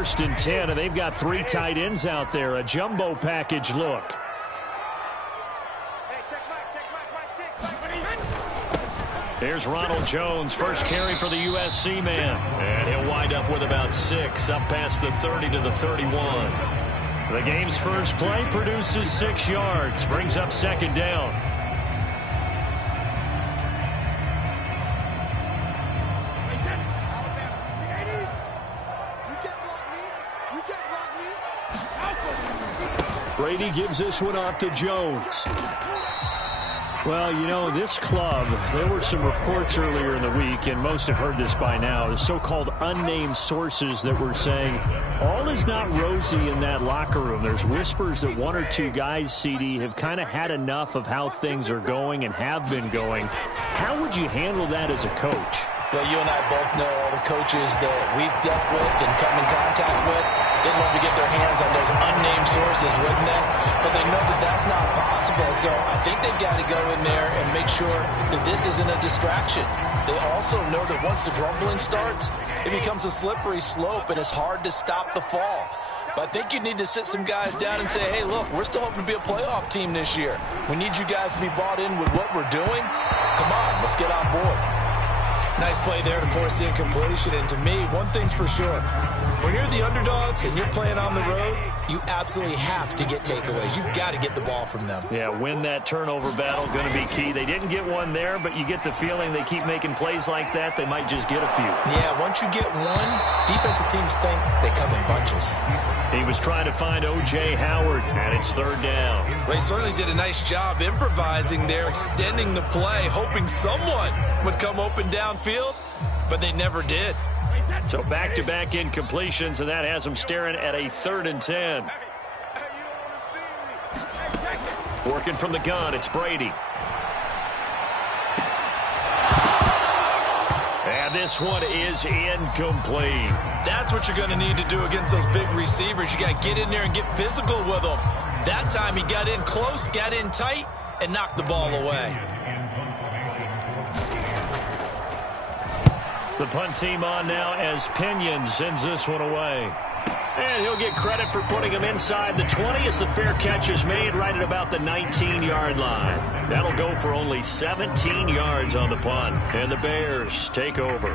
First and 10, and they've got 3 tight ends out there. A jumbo package look. Here's Ronald Jones, first carry for the USC man. And he'll wind up with about 6, up past the 30 to the 31. The game's first play produces 6 yards, brings up second down. Brady gives this one off to Jones. Well, you know, this club, there were some reports earlier in the week, and most have heard this by now, the so-called unnamed sources that were saying all is not rosy in that locker room. There's whispers that 1 or 2 guys, CD, have kind of had enough of how things are going and have been going. How would you handle that as a coach? Well, you and I both know all the coaches that we've dealt with and come in contact with. They'd love to get their hands on those unnamed sources, wouldn't they? But they know that that's not possible. So I think they've got to go in there and make sure that this isn't a distraction. They also know that once the grumbling starts, it becomes a slippery slope, and it's hard to stop the fall. But I think you need to sit some guys down and say, hey, look, we're still hoping to be a playoff team this year. We need you guys to be bought in with what we're doing. Come on, let's get on board. Nice play there to force the incompletion. And to me, one thing's for sure. When you're the underdogs and you're playing on the road, you absolutely have to get takeaways. You've got to get the ball from them. Yeah, win that turnover battle, going to be key. They didn't get one there, but you get the feeling they keep making plays like that, they might just get a few. Yeah, once you get one, defensive teams think they come in bunches. He was trying to find O.J. Howard, and it's third down. Well, he certainly did a nice job improvising there, extending the play, hoping someone would come open downfield, but they never did. So back-to-back incompletions, and that has them staring at a 3rd and 10. Working from the gun, it's Brady. And this one is incomplete. That's what you're going to need to do against those big receivers. You got to get in there and get physical with them. That time he got in close, got in tight, and knocked the ball away. The punt team on now as Pinion sends this one away. And he'll get credit for putting him inside the 20 as the fair catch is made right at about the 19-yard line. That'll go for only 17 yards on the punt. And the Bears take over.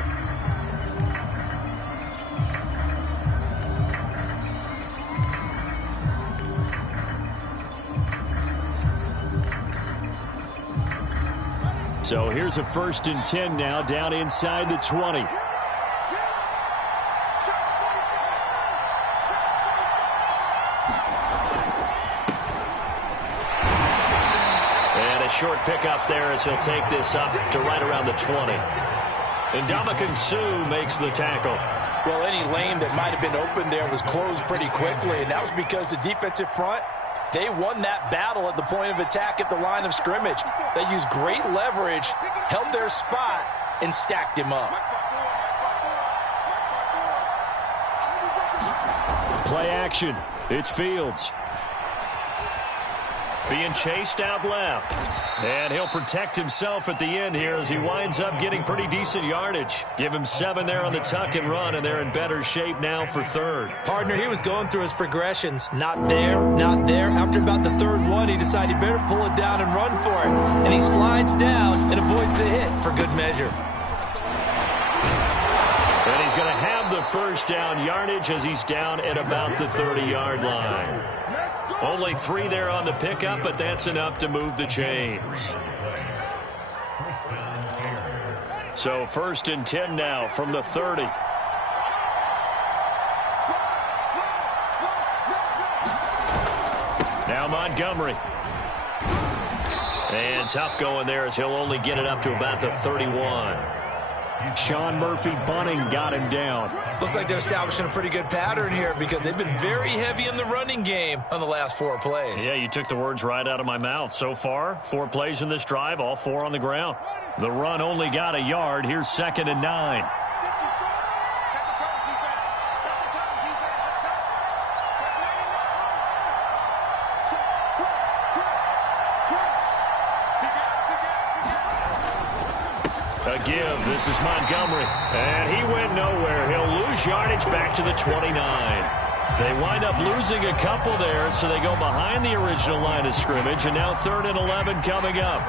So here's a 1st and 10 now, down inside the 20. And a short pickup there as he'll take this up to right around the 20. And Ndamukong Suh makes the tackle. Well, any lane that might have been open there was closed pretty quickly, and that was because the defensive front, they won that battle at the point of attack at the line of scrimmage. They used great leverage, held their spot, and stacked him up. Play action. It's Fields. Being chased out left. And he'll protect himself at the end here as he winds up getting pretty decent yardage. Give him 7 there on the tuck and run, and they're in better shape now for 3rd. Partner, he was going through his progressions. Not there, not there. After about the 3rd one, he decided he better pull it down and run for it. And he slides down and avoids the hit for good measure. And he's going to have the 1st down yardage as he's down at about the 30-yard line. Only 3 there on the pickup, but that's enough to move the chains. So 1st and 10 now from the 30. Now Montgomery. And tough going there as he'll only get it up to about the 31. Sean Murphy-Bunting got him down. Looks like they're establishing a pretty good pattern here because they've been very heavy in the running game on the last 4 plays. Yeah, you took the words right out of my mouth. So far, 4 plays in this drive, all 4 on the ground. The run only got a yard. Here's 2nd and 9. A give. This is Montgomery. And he went nowhere. He'll lose yardage back to the 29. They wind up losing a couple there, so they go behind the original line of scrimmage, and now 3rd and 11 coming up.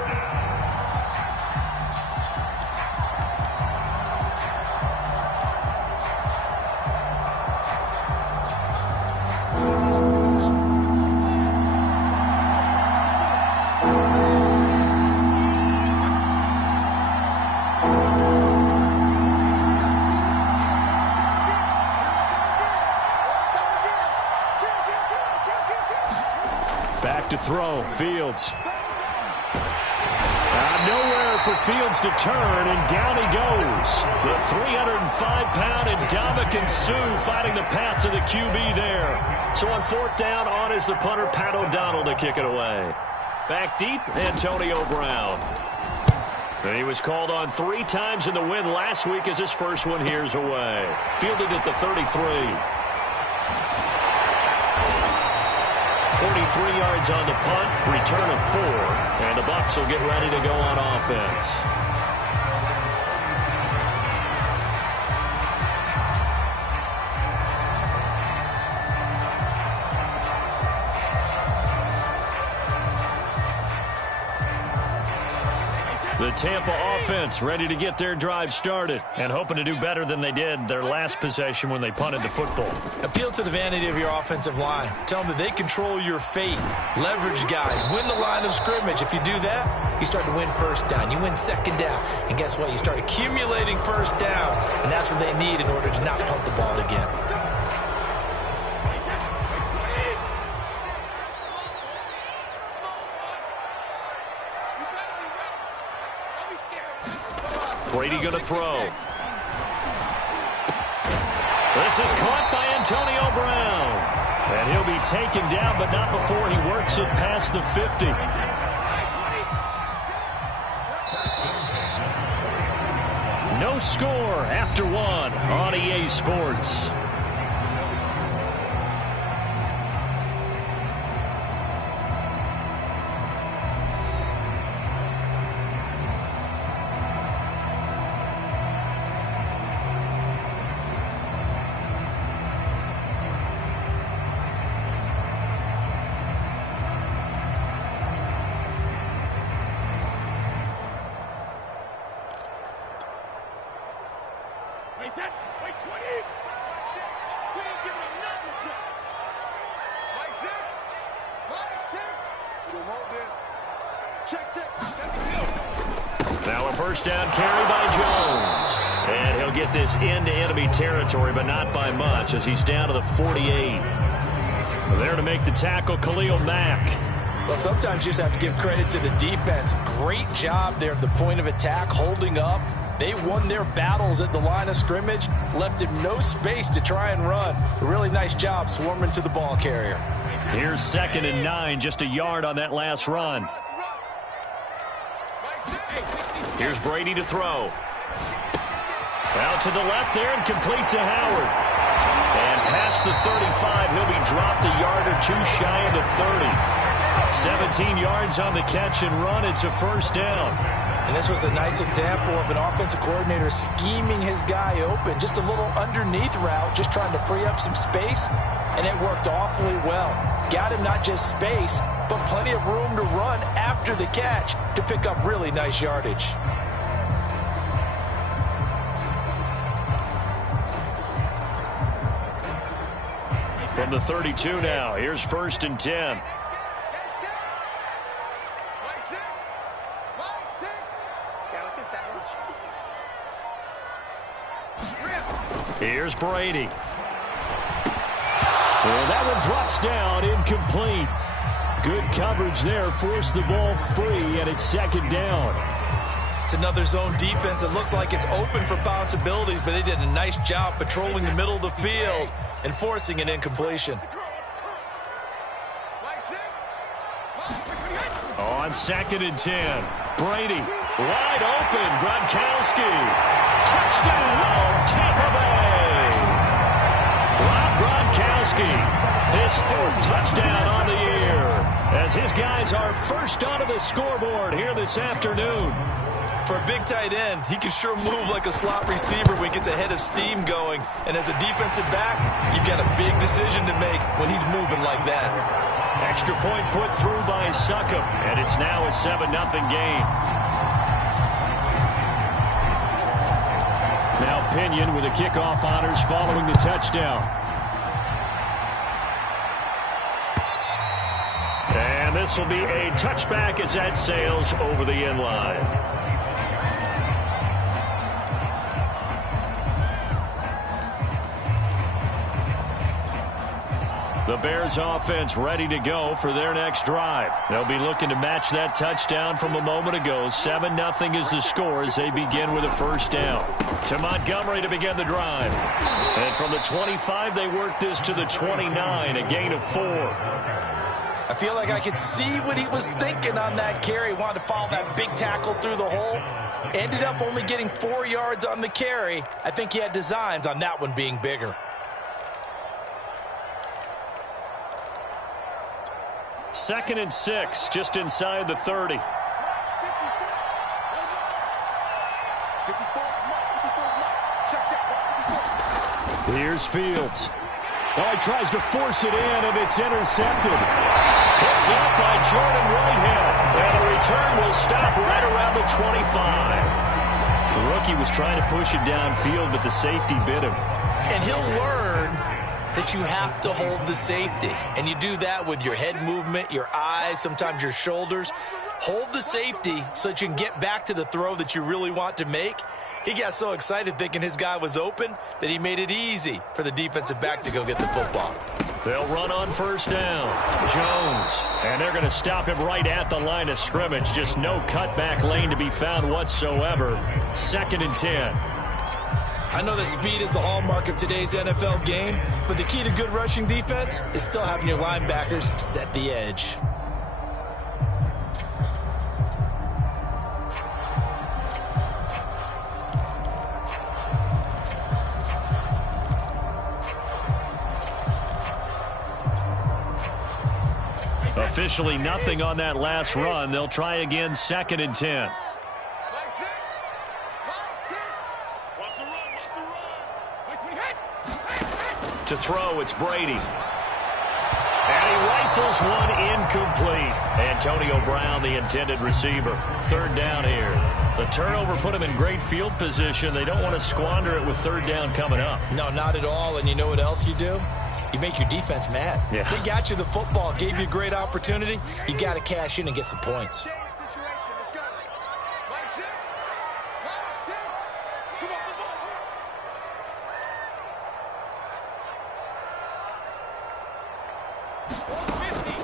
Back to throw. Fields. Nowhere for Fields to turn, and down he goes. The 305-pound Ndamukong Suh fighting the path to the QB there. So on 4th down, on is the punter, Pat O'Donnell, to kick it away. Back deep, Antonio Brown. And he was called on 3 times in the win last week as his first one here's away. Fielded at the 33. 43 yards on the punt, return of 4, and the Bucs will get ready to go on offense. The Tampa offense ready to get their drive started and hoping to do better than they did their last possession when they punted the football. Appeal to the vanity of your offensive line. Tell them that they control your fate. Leverage guys. Win the line of scrimmage. If you do that, you start to win 1st down. You win 2nd down. And guess what? You start accumulating 1st downs. And that's what they need in order to not punt the ball again. Brady going to throw. This is caught by Antonio Brown. And he'll be taken down, but not before he works it past the 50. No score after 1 on EA Sports. Now a 1st down carry by Jones. And he'll get this into enemy territory, but not by much as he's down to the 48. There to make the tackle, Khalil Mack. Well, sometimes you just have to give credit to the defense. Great job there at the point of attack, holding up. They won their battles at the line of scrimmage, left him no space to try and run. A really nice job swarming to the ball carrier. Here's 2nd and 9, just a yard on that last run. Here's Brady to throw. Out to the left there and complete to Howard. And past the 35, he'll be dropped a yard or 2 shy of the 30. 17 yards on the catch and run. It's a 1st down. And this was a nice example of an offensive coordinator scheming his guy open. Just a little underneath route, just trying to free up some space. And it worked awfully well. Got him not just space, but plenty of room to run after the catch to pick up really nice yardage. From the 32 now, here's 1st and 10. Here's Brady. Well, that one drops down, incomplete. Good coverage there, forced the ball free, and it's 2nd down. It's another zone defense that looks like it's open for possibilities, but they did a nice job patrolling the middle of the field and forcing an incompletion. On 2nd and 10, Brady, wide open, Gronkowski. Touchdown, Tampa Bay. Rob Gronkowski, his 4th touchdown on the year, as his guys are first onto the scoreboard here this afternoon. For a big tight end, he can sure move like a slot receiver when he gets a head of steam going. And as a defensive back, you've got a big decision to make when he's moving like that. Extra point put through by Succop, and it's now a 7-0 game. Now Pinion with the kickoff honors following the touchdown. And this will be a touchback as that sails over the end line. The Bears offense ready to go for their next drive. They'll be looking to match that touchdown from a moment ago. 7-0 is the score as they begin with a first down. To Montgomery to begin the drive. And from the 25, they work this to the 29, a gain of 4. I feel like I could see what he was thinking on that carry. Wanted to follow that big tackle through the hole. Ended up only getting 4 yards on the carry. I think he had designs on that one being bigger. Second and 6, just inside the 30. Here's Fields. Oh, he tries to force it in, and it's intercepted. Picked up by Jordan Whitehead. And the return will stop right around the 25. The rookie was trying to push it downfield, but the safety bit him. And he'll learn that you have to hold the safety. And you do that with your head movement, your eyes, sometimes your shoulders. Hold the safety so that you can get back to the throw that you really want to make. He got so excited thinking his guy was open that he made it easy for the defensive back to go get the football. They'll run on first down. Jones. And they're going to stop him right at the line of scrimmage. Just no cutback lane to be found whatsoever. 2nd and 10. I know that speed is the hallmark of today's NFL game, but the key to good rushing defense is still having your linebackers set the edge. Officially nothing on that last run. They'll try again 2nd and 10. To throw, it's Brady. And he rifles one incomplete. Antonio Brown, the intended receiver. 3rd down here. The turnover put him in great field position. They don't want to squander it with 3rd down coming up. No, not at all. And you know what else you do? You make your defense mad. Yeah. They got you the football, gave you a great opportunity. You got to cash in and get some points.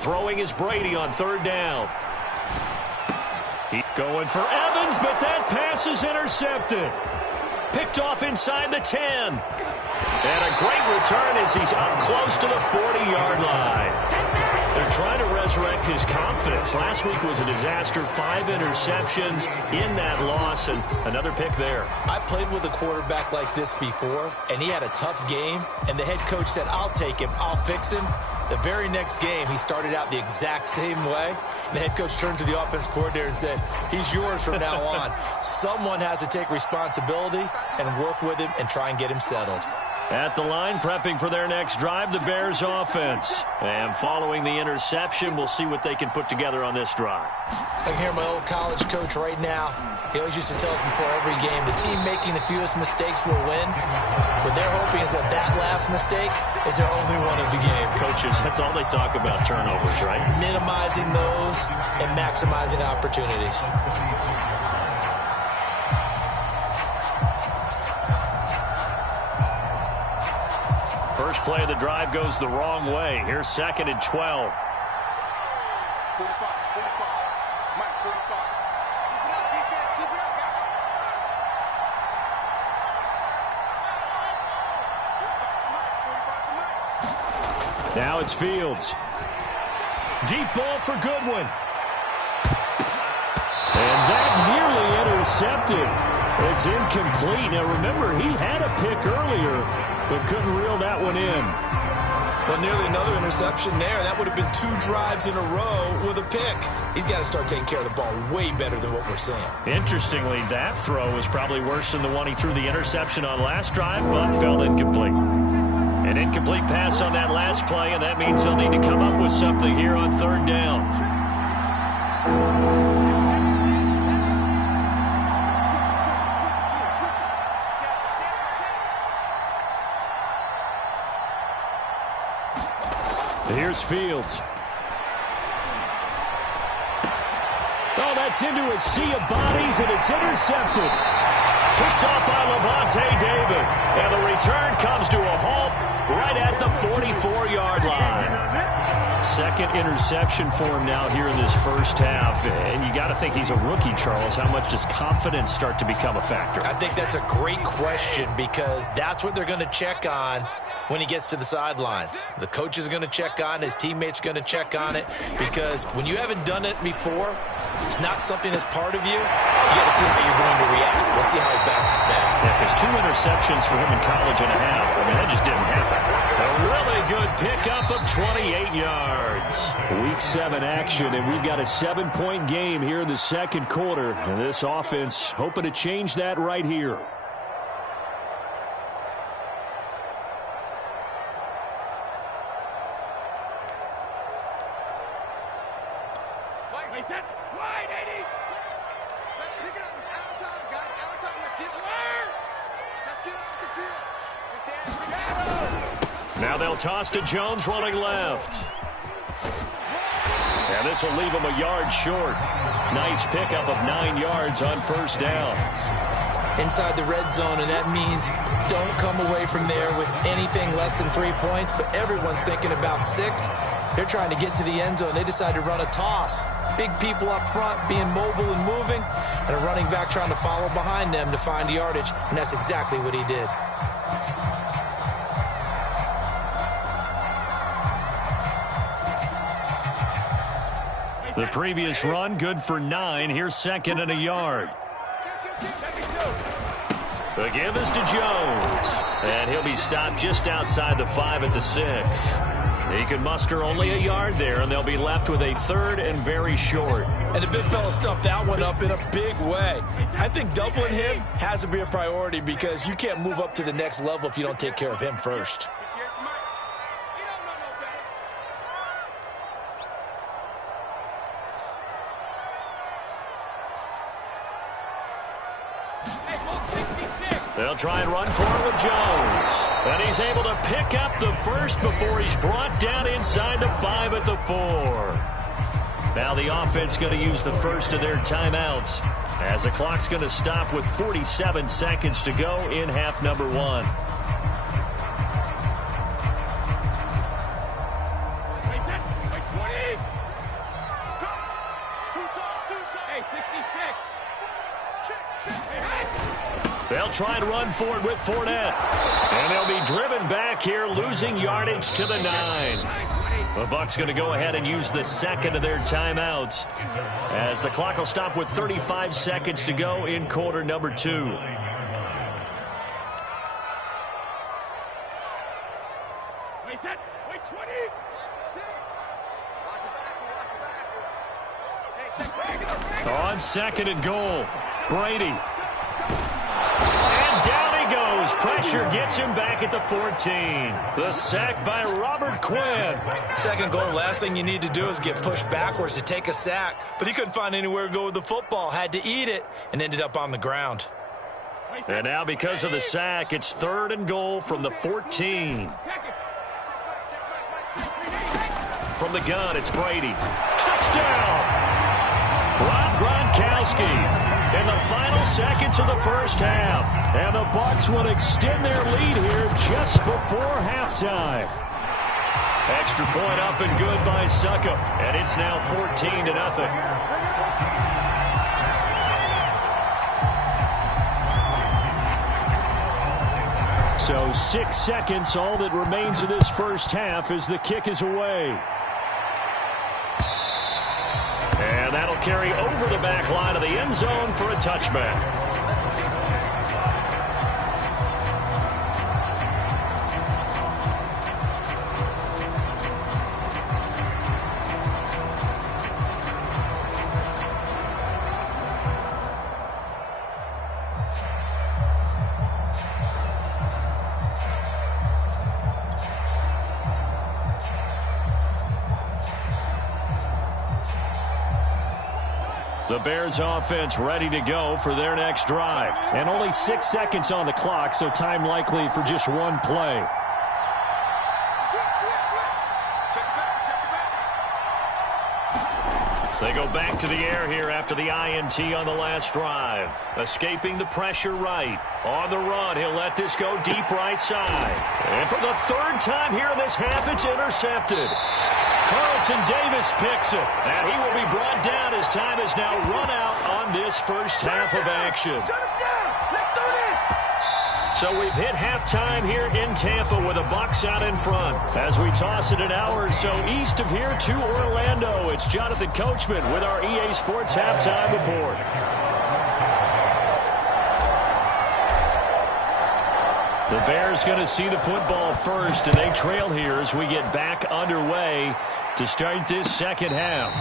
Throwing is Brady on 3rd down. He's going for Evans, but that pass is intercepted. Picked off inside the 10. And a great return as he's up close to the 40-yard line. They're trying to resurrect his confidence. Last week was a disaster. 5 interceptions in that loss, and another pick there. I played with a quarterback like this before, and he had a tough game, and the head coach said, I'll take him, I'll fix him. The very next game, he started out the exact same way. The head coach turned to the offense coordinator and said, he's yours from now on. Someone has to take responsibility and work with him and try and get him settled. At the line, prepping for their next drive, the Bears offense. And following the interception, we'll see what they can put together on this drive. I can hear my old college coach right now. He always used to tell us before every game, the team making the fewest mistakes will win. What they're hoping is that that last mistake is their only one of the game. Coaches, that's all they talk about, turnovers, right? Minimizing those and maximizing opportunities. First play of the drive goes the wrong way. Here's 2nd and 12. 45. Mike, 45. Keep it up, defense. Keep it up, guys. Now it's Fields. Deep ball for Goodwin. And that nearly intercepted. It's incomplete. Now remember, he had a pick earlier, but couldn't reel that one in. Well, nearly another interception there. That would have been 2 drives in a row with a pick. He's got to start taking care of the ball way better than what we're seeing. Interestingly, that throw was probably worse than the one he threw the interception on last drive, but fell incomplete. An incomplete pass on that last play, and that means they'll need to come up with something here on 3rd down. Here's Fields. Oh, that's into a sea of bodies, and it's intercepted. Picked off by Levante David. And the return comes to a halt right at the 44-yard line. Second interception for him now here in this first half. And you got to think he's a rookie, Charles. How much does confidence start to become a factor? I think that's a great question because that's what they're going to check on when he gets to the sidelines. The coach is going to check on it. His teammates are going to check on it because when you haven't done it before, it's not something that's part of you. You got to see how you're going to react. Let's see how he bounces back. Yeah, because 2 interceptions for him in college and a half. I mean, that just didn't happen. A really good pickup of 28 yards. Week 7 action, and we've got a 7-point game here in the second quarter. And this offense hoping to change that right here. Wide, 80. Let's pick it up. It's our time, guys. Our time. Let's get off the field. Now they'll toss to Jones running left. And this will leave him a yard short. Nice pickup of 9 yards on first down. Inside the red zone, and that means don't come away from there with anything less than 3 points, but everyone's thinking about 6. They're trying to get to the end zone. They decide to run a toss. Big people up front being mobile and moving, and a running back trying to follow behind them to find yardage, and that's exactly what he did. The previous run, good for 9. Here's 2nd and a yard. The give is to Jones. And he'll be stopped just outside the 5 at the 6. He can muster only a yard there, and they'll be left with a 3rd and very short. And the big fella stuffed that one up in a big way. I think doubling him has to be a priority because you can't move up to the next level if you don't take care of him first. They'll try and run for it with Jones. And he's able to pick up the first before he's brought down inside the 5 at the 4. Now the offense going to use the first of their timeouts as the clock's going to stop with 47 seconds to go in half number 1. They'll try and run for it with Fournette. And they'll be driven back here, losing yardage to the 9. The Bucs going to go ahead and use the second of their timeouts as the clock will stop with 35 seconds to go in quarter number 2. On 2nd and goal, Brady. Pressure gets him back at the 14. The sack by Robert Quinn. Second goal, last thing you need to do is get pushed backwards to take a sack. But he couldn't find anywhere to go with the football. Had to eat it and ended up on the ground. And now because of the sack, it's 3rd and goal from the 14. From the gun, it's Brady. Touchdown! Rob Gronkowski. In the final seconds of the first half. And the Bucs will extend their lead here just before halftime. Extra point up and good by Succa. And it's now 14-0. So 6 seconds, all that remains of this first half as the kick is away. And that'll carry over the back line of the end zone for a touchback. The Bears offense ready to go for their next drive. And only 6 seconds on the clock, so time likely for just one play. They go back to the air here after the INT on the last drive. Escaping the pressure right. On the run, he'll let this go deep right side. And for the third time here in this half, it's intercepted. Carlton Davis picks it. And he will be brought down as time has now run out on this first half of action. So we've hit halftime here in Tampa with the Bucs out in front. As we toss it an hour or so east of here to Orlando, it's Jonathan Coachman with our EA Sports Halftime Report. The Bears going to see the football first, and they trail here as we get back underway to start this second half.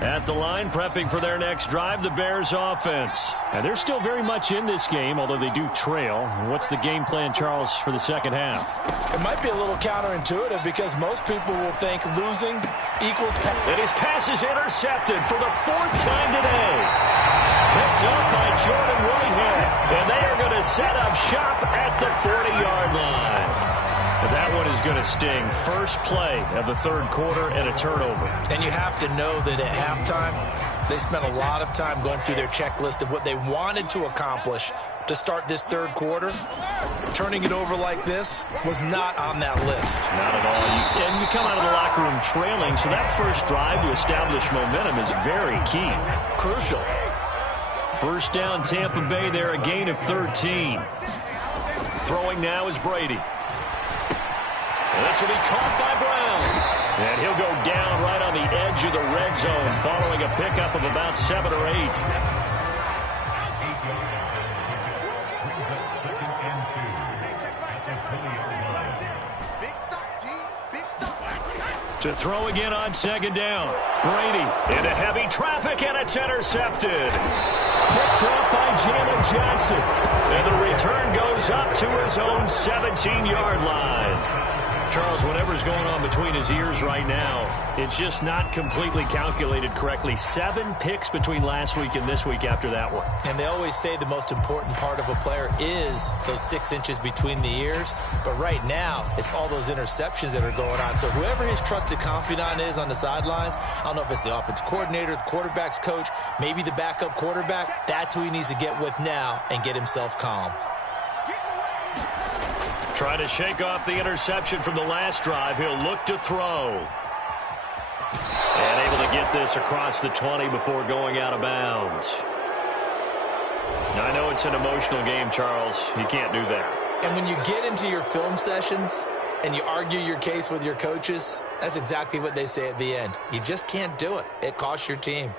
At the line, prepping for their next drive, the Bears offense. And they're still very much in this game, although they do trail. What's the game plan, Charles, for the second half? It might be a little counterintuitive because most people will think losing equals pass. And his pass is intercepted for the fourth time today. Picked up by Jordan Whitehead. And they are going to set up shop at the 40-yard line. That one is going to sting. First play of the third quarter and a turnover. And you have to know that at halftime, they spent a lot of time going through their checklist of what they wanted to accomplish to start this third quarter. Turning it over like this was not on that list. Not at all. And you come out of the locker room trailing, so that first drive to establish momentum is very key. Crucial. First down, Tampa Bay there, a gain of 13. Throwing now is Brady. This will be caught by Brown. And he'll go down right on the edge of the red zone following a pickup of about 7 or 8. To throw again on second down. Brady into heavy traffic, and it's intercepted. Picked up by Jalen Johnson. And the return goes up to his own 17-yard line. Charles, whatever's going on between his ears right now, it's just not completely calculated correctly. 7 picks between last week and this week after that one. And they always say the most important part of a player is those 6 inches between the ears. But right now, it's all those interceptions that are going on. So whoever his trusted confidant is on the sidelines, I don't know if it's the offense coordinator, the quarterback's coach, maybe the backup quarterback, that's who he needs to get with now and get himself calm. Trying to shake off the interception from the last drive. He'll look to throw. And able to get this across the 20 before going out of bounds. Now, I know it's an emotional game, Charles. You can't do that. And when you get into your film sessions and you argue your case with your coaches, that's exactly what they say at the end. You just can't do it. It costs your team.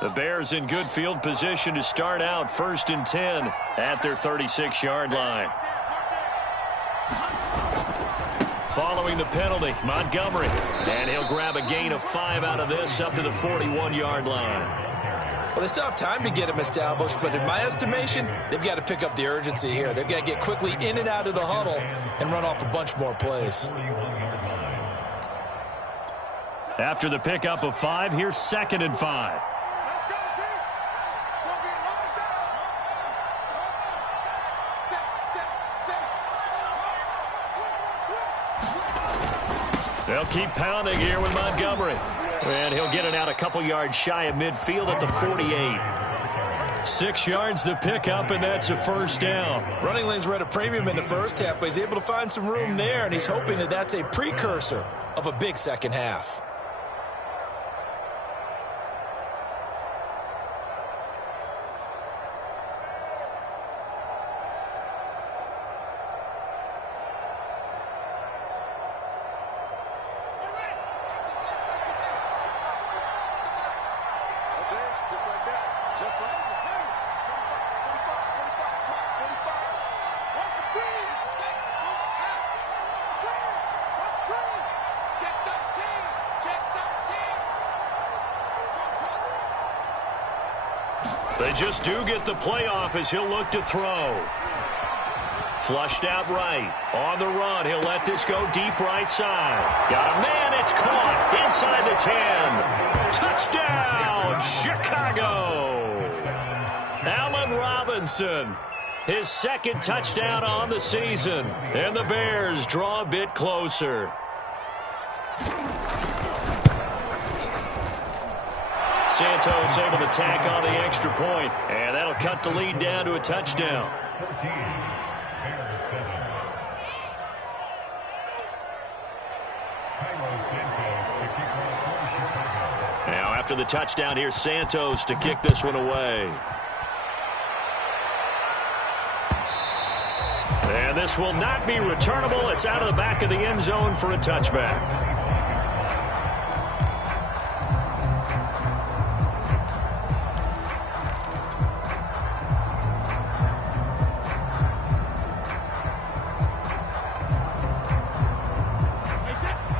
The Bears in good field position to start out 1st and 10 at their 36-yard line. Following the penalty, Montgomery. And he'll grab a gain of 5 out of this up to the 41-yard line. Well, they still have time to get him established, but in my estimation, they've got to pick up the urgency here. They've got to get quickly in and out of the huddle and run off a bunch more plays. After the pickup of 5, here's 2nd and 5. They'll keep pounding here with Montgomery. And he'll get it out a couple yards shy of midfield at the 48. 6 yards the pickup, and that's a first down. Running lanes were at a premium in the first half, but he's able to find some room there, and he's hoping that that's a precursor of a big second half. Just like it. 45. What's the screen? What's the screen? Check 13. Check 13. They just do get the playoff as he'll look to throw. Flushed out right. On the run. He'll let this go deep right side. Got a man. It's caught. Inside the 10. Touchdown, Chicago. Allen Robinson. His second touchdown on the season. And the Bears draw a bit closer. Santos able to tack on the extra point. And that'll cut the lead down to a touchdown. Now after the touchdown, here's Santos to kick this one away. And this will not be returnable. It's out of the back of the end zone for a touchback.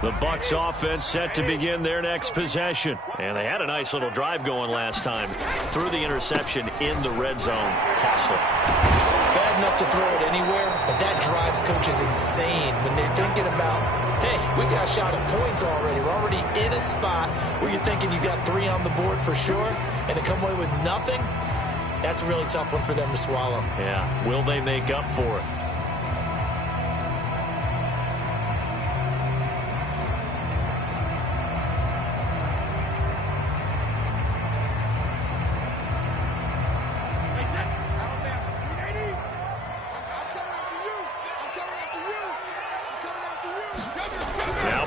The Bucs offense set to begin their next possession. And they had a nice little drive going last time. Threw the interception in the red zone. Costly. Bad enough to throw it anywhere, but that drives coaches insane when they're thinking about, hey, we got a shot at points already. We're already in a spot where you're thinking you got 3 on the board for sure, and to come away with nothing, that's a really tough one for them to swallow. Yeah, will they make up for it?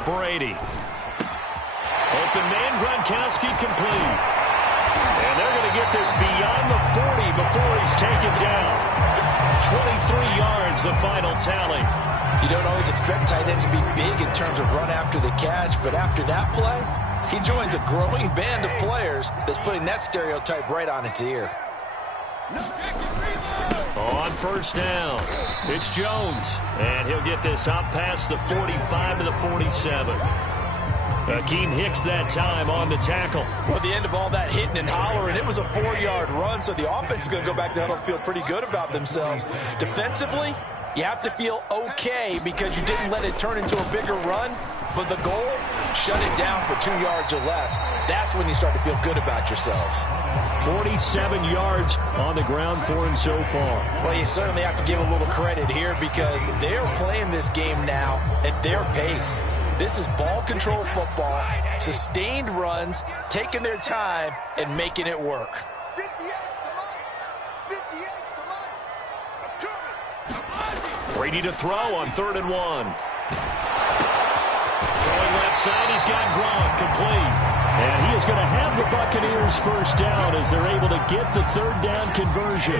Brady. Open man, Gronkowski complete. And they're going to get this beyond the 40 before he's taken down. 23 yards, the final tally. You don't always expect tight ends to be big in terms of run after the catch, but after that play, he joins a growing band of players that's putting that stereotype right on its ear. On first down, it's Jones, and he'll get this up past the 45 to the 47. Akeem Hicks that time on the tackle. Well, at the end of all that hitting and hollering, it was a 4-yard run, so the offense is going to go back to the huddle and feel pretty good about themselves. Defensively, you have to feel okay because you didn't let it turn into a bigger run, but the goal, shut it down for 2 yards or less. That's when you start to feel good about yourselves. 47 yards on the ground for him so far. Well, you certainly have to give a little credit here because they're playing this game now at their pace. This is ball control football, sustained runs, taking their time, and making it work. 58 Brady to throw on 3rd and 1. Throwing left side, he's got Gronk complete. And he is going to have the Buccaneers first down as they're able to get the 3rd down conversion.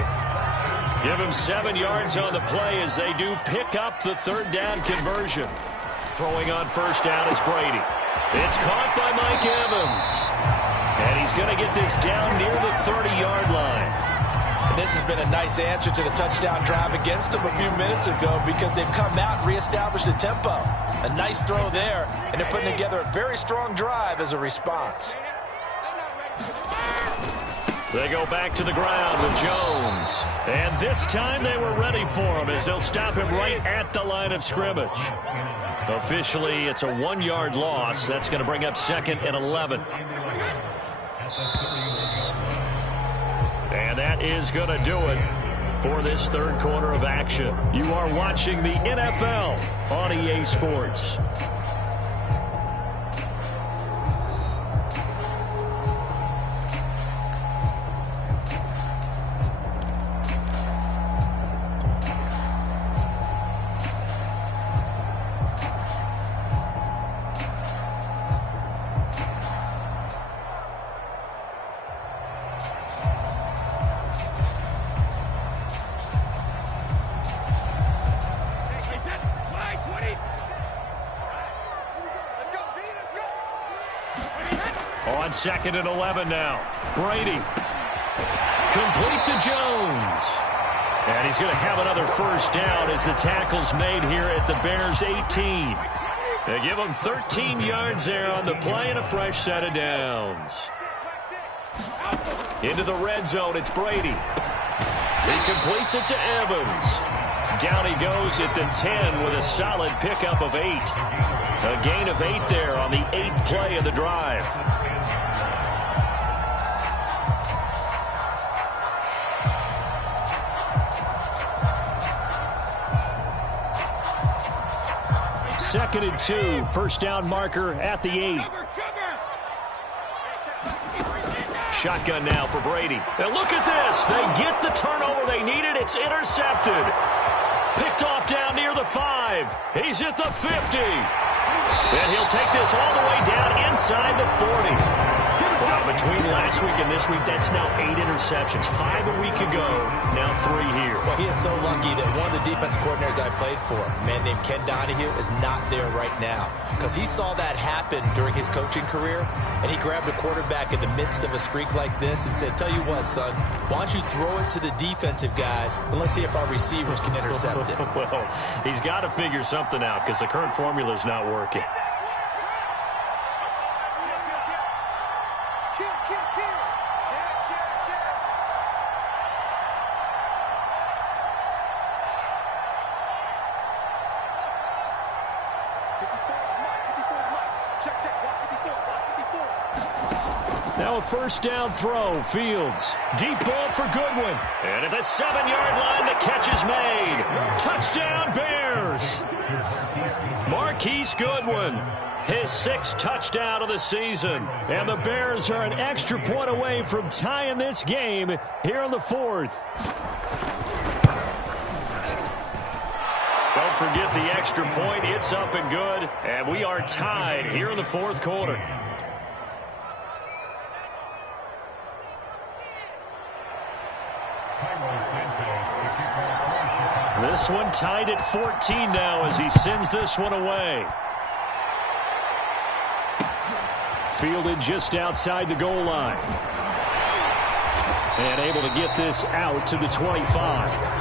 Give him 7 yards on the play as they do pick up the 3rd down conversion. Throwing on first down is Brady. It's caught by Mike Evans. And he's going to get this down near the 30-yard line. And this has been a nice answer to the touchdown drive against them a few minutes ago because they've come out and reestablished the tempo. A nice throw there, and they're putting together a very strong drive as a response. They go back to the ground with Jones. And this time they were ready for him as they'll stop him right at the line of scrimmage. Officially, it's a 1-yard loss. That's going to bring up 2nd and 11. And that is going to do it for this 3rd quarter of action. You are watching the NFL on EA Sports. On 2nd and 11 now. Brady Complete to Jones. And he's going to have another first down as the tackle's made here at the Bears' 18. They give him 13 yards there on the play and a fresh set of downs. Into the red zone, it's Brady. He completes it to Evans. Down he goes at the 10 with a solid pickup of 8. A gain of 8 there on the 8th play of the drive. Second and 2, first down marker at the 8. Shotgun now for Brady. And look at this. They get the turnover they needed. It's intercepted. Picked off down near the 5. He's at the 50. And he'll take this all the way down inside the 40. Well, between last week and this week, that's now 8 interceptions. 5 a week ago, now 3 here. Well, he is so lucky that one of the defense coordinators I played for, a man named Ken Donahue, is not there right now. Because he saw that happen during his coaching career, and he grabbed a quarterback in the midst of a streak like this and said, tell you what, son, why don't you throw it to the defensive guys, and let's see if our receivers can intercept it. Well, he's got to figure something out because the current formula is not working. Now a first down throw. Fields. Deep ball for Goodwin. And at the 7-yard line, the catch is made. Touchdown, Bears. Marquise Goodwin. His 6th touchdown of the season. And the Bears are an extra point away from tying this game here in the 4th. Don't forget the extra point. It's up and good. And we are tied here in the 4th quarter. This one tied at 14 now as he sends this one away. Fielded just outside the goal line. And able to get this out to the 25.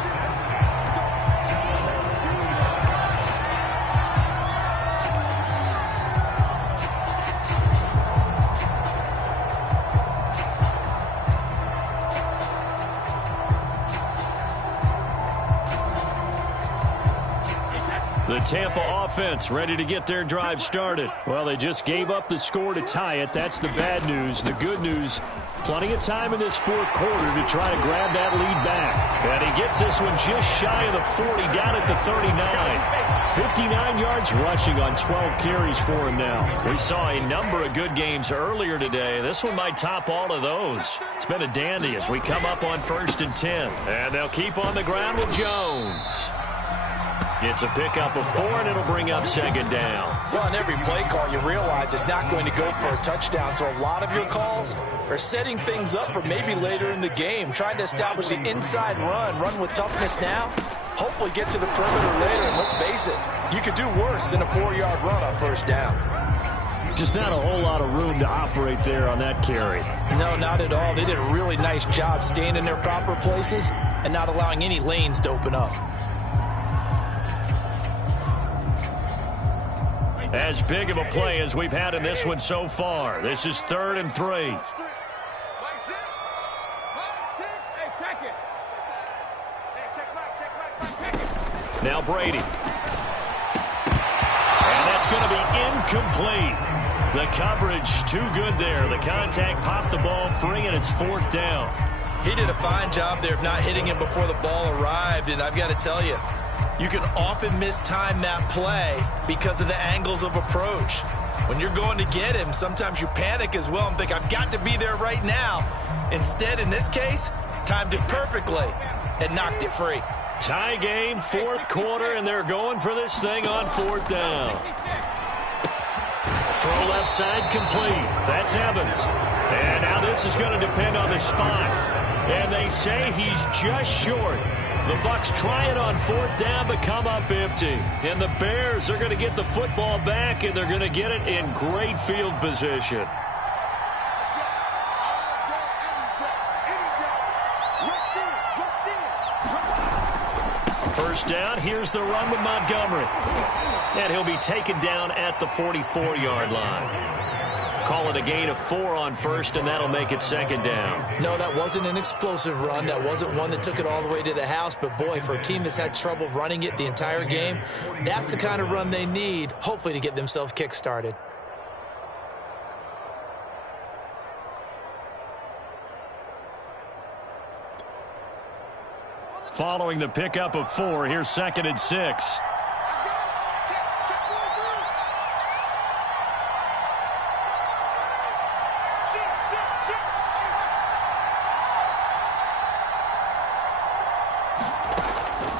The Tampa offense ready to get their drive started. Well, they just gave up the score to tie it. That's the bad news. The good news, plenty of time in this 4th quarter to try to grab that lead back. And he gets this one just shy of the 40, down at the 39. 59 yards rushing on 12 carries for him now. We saw a number of good games earlier today. This one might top all of those. It's been a dandy as we come up on 1st and 10. And they'll keep on the ground with Jones. It's a pickup of 4, and it'll bring up 2nd down. Well, on every play call, you realize it's not going to go for a touchdown. So a lot of your calls are setting things up for maybe later in the game, trying to establish the inside run with toughness now, hopefully get to the perimeter later. And let's face it, you could do worse than a 4-yard run on 1st down. Just not a whole lot of room to operate there on that carry. No, not at all. They did a really nice job staying in their proper places and not allowing any lanes to open up. As big of a play as we've had in this one so far. This is 3rd and 3. Now Brady. And that's going to be incomplete. The coverage too good there. The contact popped the ball free, and it's 4th down. He did a fine job there of not hitting him before the ball arrived, and I've got to tell you, you can often mistime that play because of the angles of approach. When you're going to get him, sometimes you panic as well and think, I've got to be there right now. Instead, in this case, timed it perfectly and knocked it free. Tie game, 4th quarter, and they're going for this thing on 4th down. Throw left side complete. That's Evans. And now this is going to depend on the spot. And they say he's just short. The Bucs try it on 4th down, but come up empty. And the Bears are going to get the football back, and they're going to get it in great field position. first down. Here's the run with Montgomery. And he'll be taken down at the 44-yard line. Call it a gain of 4 on first, and that'll make it second down. No, that wasn't an explosive run. That wasn't one that took it all the way to the house. But, boy, for a team that's had trouble running it the entire game, that's the kind of run they need, hopefully, to get themselves kick-started. Following the pickup of 4, here's 2nd and 6.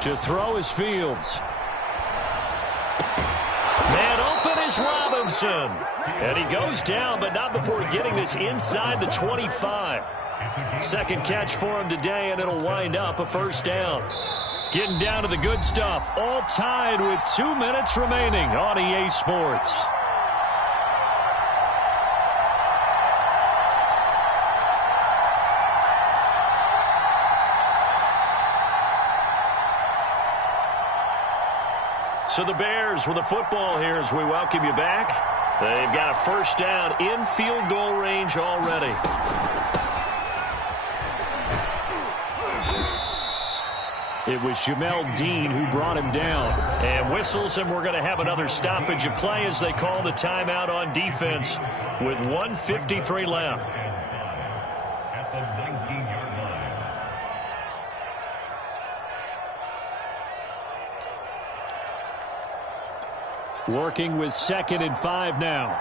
To throw is Fields. Man open is Robinson. And he goes down, but not before getting this inside the 25. Second catch for him today, and it'll wind up a first down. Getting down to the good stuff. All tied with 2 minutes remaining on EA Sports. So the Bears with the football here as we welcome you back. They've got a first down in field goal range already. It was Jamel Dean who brought him down. And whistles, and we're going to have another stoppage of play as they call the timeout on defense with 1:53 left. At the 19-yard line. Working with 2nd and 5 now.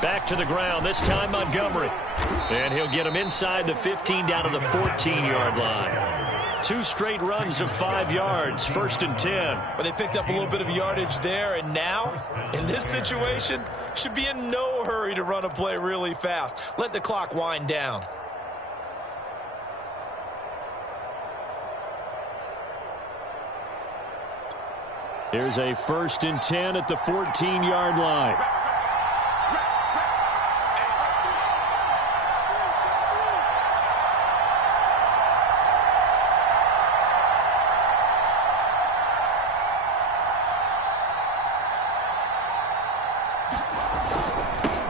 Back to the ground, this time Montgomery. And he'll get him inside the 15 down to the 14-yard line. 2 straight runs of 5 yards, 1st and 10. But they picked up a little bit of yardage there, and now, in this situation, should be in no hurry to run a play really fast. Let the clock wind down. Here's a 1st and 10 at the 14-yard line.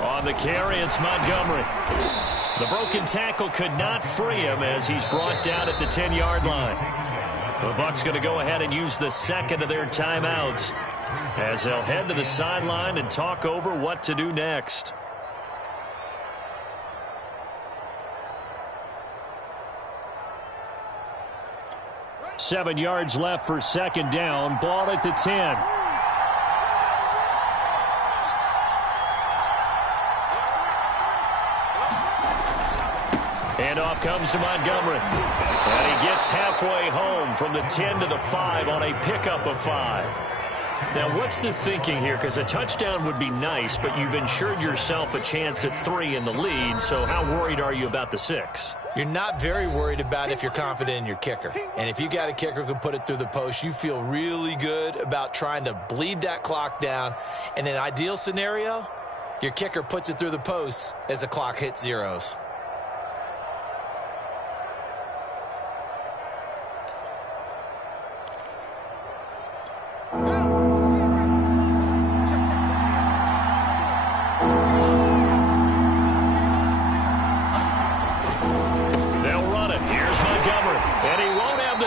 On the carry, it's Montgomery. The broken tackle could not free him as he's brought down at the 10-yard line. The Bucs going to go ahead and use the second of their timeouts as they'll head to the sideline and talk over what to do next. Seven yards left for second down. Ball at the 10. Handoff comes to Montgomery. And he gets halfway home from the 10 to the 5 on a pickup of 5. Now, what's the thinking here? Because a touchdown would be nice, but you've ensured yourself a chance at 3 in the lead, so how worried are you about the 6? You're not very worried about if you're confident in your kicker. And if you got a kicker who can put it through the post, you feel really good about trying to bleed that clock down. In an ideal scenario, your kicker puts it through the post as the clock hits zeros.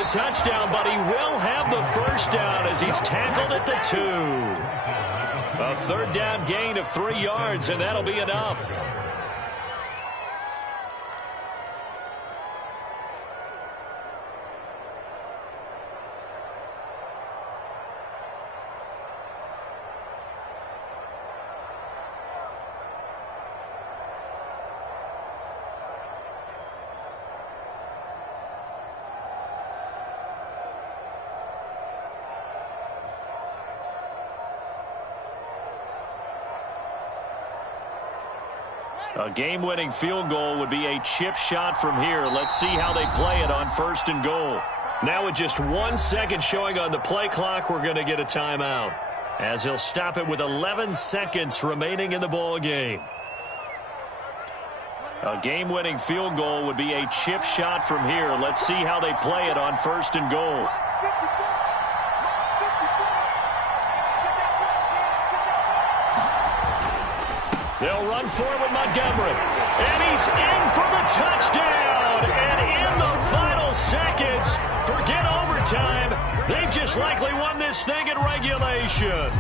Touchdown, but he will have the first down as he's tackled at the 2. A third down gain of 3 yards, and that'll be enough. A game-winning field goal would be a chip shot from here. Let's see how they play it on 1st and goal. Now with just 1 second showing on the play clock, we're going to get a timeout. as he'll stop it with 11 seconds remaining in the ball game. A game-winning field goal would be a chip shot from here. Let's see how they play it on 1st and goal. They'll run for it with Montgomery. And he's in for the touchdown. And in the final seconds, forget overtime, they've just likely won this thing in regulation.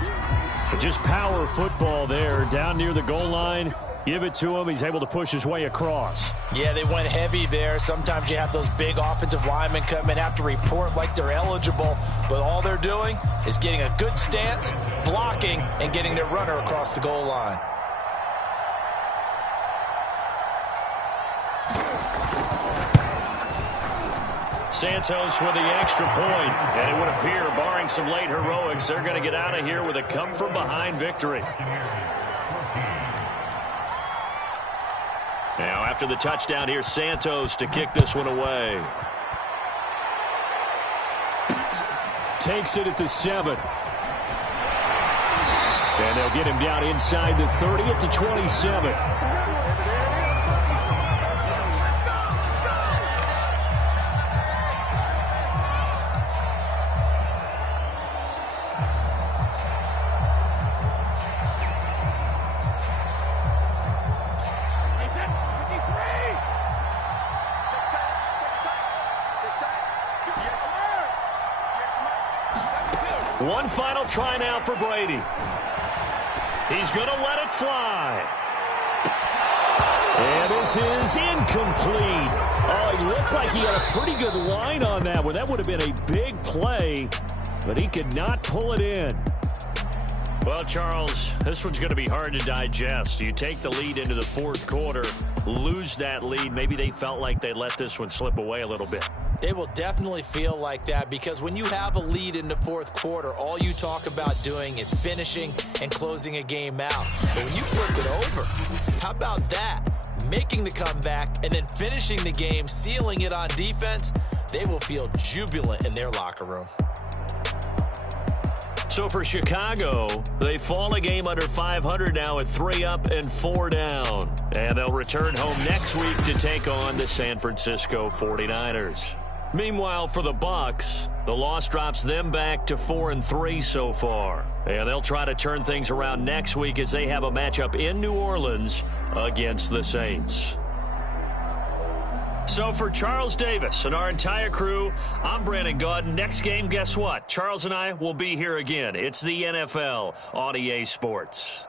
Just power football there, down near the goal line. Give it to him. He's able to push his way across. Yeah, they went heavy there. Sometimes you have those big offensive linemen come in, have to report like they're eligible, but all they're doing is getting a good stance, blocking, and getting their runner across the goal line. Santos with the extra point, and it would appear, barring some late heroics, they're going to get out of here with a come-from-behind victory. Now, after the touchdown, here's Santos to kick this one away. Takes it at the 7. And they'll get him down inside the 30 at the 27. One final try now for Brady. He's going to let it fly. And this is incomplete. Oh, he looked like he had a pretty good line on that one. That would have been a big play, but he could not pull it in. Well, Charles, this one's going to be hard to digest. You take the lead into the 4th quarter, lose that lead. Maybe they felt like they let this one slip away a little bit. They will definitely feel like that because when you have a lead in the 4th quarter, all you talk about doing is finishing and closing a game out. But when you flip it over, how about that? Making the comeback and then finishing the game, sealing it on defense, they will feel jubilant in their locker room. So for Chicago, they fall a game under 500 now at 3 up and 4 down. And they'll return home next week to take on the San Francisco 49ers. Meanwhile, for the Bucs, the loss drops them back to 4-3 so far. And they'll try to turn things around next week as they have a matchup in New Orleans against the Saints. So for Charles Davis and our entire crew, I'm Brandon Gaudin. Next game, guess what? Charles and I will be here again. It's the NFL on EA Sports.